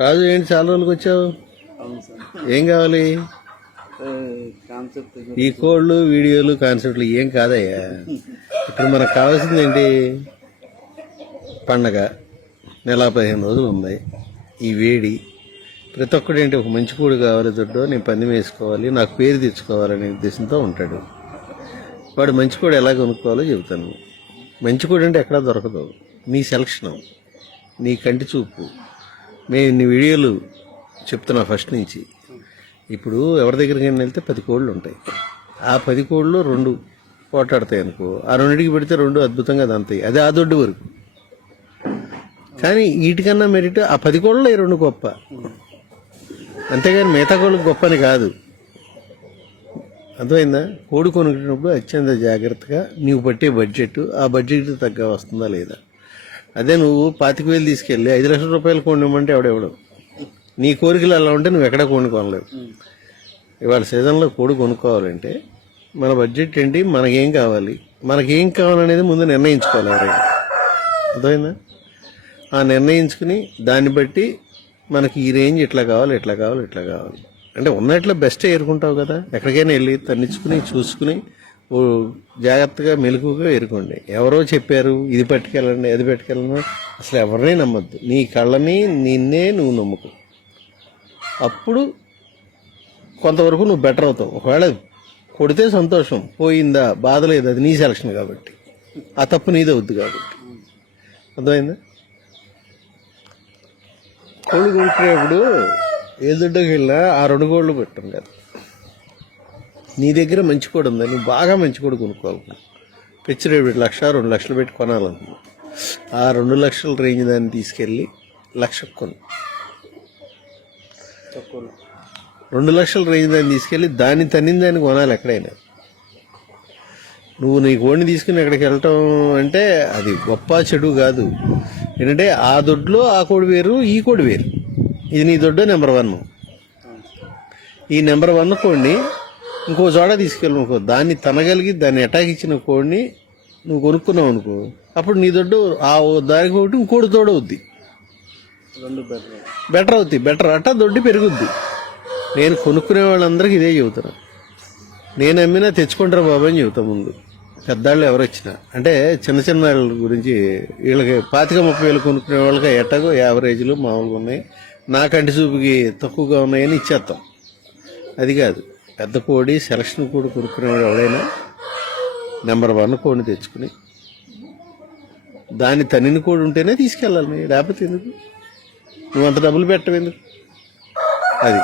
రాజు ఏంటి చాలా రోజులకు వచ్చావు? ఏం కావాలి? ఈ కోళ్ళు వీడియోలు కాన్సెప్ట్లు ఏం కాదయ్యా. ఇప్పుడు మనకు కావాల్సింది ఏంటి? పండగ నెల 15 రోజులు ఉన్నాయి. ఈ వేడి ప్రతి ఒక్కడు ఏంటి, ఒక మంచి కోడి కావాలి, దొడ్డు నేను పందెం వేసుకోవాలి, నాకు పేరు తెచ్చుకోవాలనే ఉద్దేశంతో ఉంటాడు. వాడు మంచి కోడి ఎలా కొనుక్కోవాలో చెబుతాను. మంచి కోడి అంటే ఎక్కడా దొరకదు. నీ సెలక్షను, నీ కంటి చూపు. మేము ఇన్ని వీడియోలు చెప్తున్నా ఫస్ట్ నుంచి. ఇప్పుడు ఎవరి దగ్గరికి వెళ్తే 10 కోళ్ళు ఉంటాయి. ఆ 10 కోళ్ళు 2 పోటాడతాయి అనుకో, ఆ 2కి పెడితే 2 అద్భుతంగా దంతాయి. అదే ఆ దొడ్డు వరకు. కానీ వీటికన్నా మెరిట్ ఆ 10 కోళ్ళలో 2 గొప్ప, అంతేగాని మిగతా కోళ్ళకి గొప్పని కాదు. అర్థమైందా? కోడి కొనుక్కున్నప్పుడు అత్యంత జాగ్రత్తగా నీవు పట్టే బడ్జెట్, ఆ బడ్జెట్ తగ్గ వస్తుందా లేదా. అదే నువ్వు 25,000 తీసుకెళ్ళి 5 లక్షల రూపాయలు కొనివ్వమంటే ఎవడెవడు. నీ కోరికలు అలా ఉంటే నువ్వు ఎక్కడా కోడి కొనలేవు. ఇవాళ సీజన్లో కోడి కొనుక్కోవాలంటే మన బడ్జెట్ ఏంటి, మనకేం కావాలి, మనకేం కావాలనేది ముందు నిర్ణయించుకోవాలి ఎవరైనా. అర్థమైందా? ఆ నిర్ణయించుకుని దాన్ని బట్టి మనకి ఈ రేంజ్ ఇట్లా కావాలి, ఇట్లా కావాలి, ఇట్లా కావాలి అంటే ఉన్నట్లో బెస్టే ఏరుకుంటావు కదా. ఎక్కడికైనా వెళ్ళి తన్నించుకుని చూసుకుని జాగ్రత్తగా మెలకుగా ఏరుకోండి. ఎవరో చెప్పారు ఇది పట్టుకెళ్ళండి, అది పట్టుకెళ్ళండి, అసలు ఎవరిని నమ్మద్దు. నీ కళ్ళని నిన్నే నువ్వు నమ్ముకో. అప్పుడు కొంతవరకు నువ్వు బెటర్ అవుతావు. ఒకవేళ కొడితే సంతోషం, పోయిందా బాధ లేదు, అది నీ సెలక్షన్ కాబట్టి, ఆ తప్పు నీదే అవుద్ది కాబట్టి. అర్థమైందా? కోళ్ళు కొనుక్కునేప్పుడు ఏ దుడ్డకి వెళ్ళినా ఆ 2 కోళ్ళు పెట్టాను కదా. నీ దగ్గర మంచి కోడి ఉందా, నువ్వు బాగా మంచి కోడి కొనుక్కోవాలనుకున్నావు, పిచ్చి రేపు 1 లక్ష 2 లక్షలు పెట్టి కొనాలనుకున్నావు. ఆ 2 లక్షల రేంజ్ దాన్ని తీసుకెళ్ళి 1,00,000 కొను. 2 లక్షల రేంజ్ దాన్ని తీసుకెళ్ళి దాన్ని తన్నిన దాన్ని కొనాలి ఎక్కడైనా. నువ్వు నీ కోడిని తీసుకుని ఎక్కడికి వెళ్ళటం అంటే అది గొప్ప చెడు కాదు. ఏంటంటే ఆ దొడ్లో ఆ కోడి వేరు, ఈ కోడి వేరు. ఇది నీ దొడ్డు నెంబర్ 1. ఈ నెంబర్ 1 కోడిని ఇంకో చోట తీసుకెళ్ళనుకో, దాన్ని తనగలిగి దాన్ని అటాక్ ఇచ్చిన కోడిని నువ్వు కొనుక్కున్నావు అనుకో, అప్పుడు నీ దొడ్డు ఆ దానికి ఒకటి ఇంకోటి తోడవుద్ది, బెటర్ అవుద్ది. బెటర్ అట్టా దొడ్డి పెరుగుద్ది. నేను కొనుక్కునే వాళ్ళందరికీ ఇదే చెబుతాను. నేను అమ్మినా తెచ్చుకుంటారా బాబు అని చెబుతాను ముందు. పెద్దాళ్ళు ఎవరు వచ్చినా అంటే చిన్న చిన్న వాళ్ళ గురించి, వీళ్ళకి 25,000-30,000 కొనుక్కునే వాళ్ళకి ఎట్టగో యావరేజ్లు మామూలుగా ఉన్నాయి, నా కంటి చూపుకి తక్కువగా ఉన్నాయని ఇచ్చేస్తాం. అది కాదు. పెద్ద కోడి సెలక్షన్ కోడి కొనుక్కునేవాడు ఎవడైనా నెంబర్ 1 కోడిని తెచ్చుకుని దాన్ని తన్నిన కోడి ఉంటేనే తీసుకెళ్ళాలి. లేకపోతే ఎందుకు? నువ్వు అంత డబ్బులు పెట్టవు ఎందుకు? అది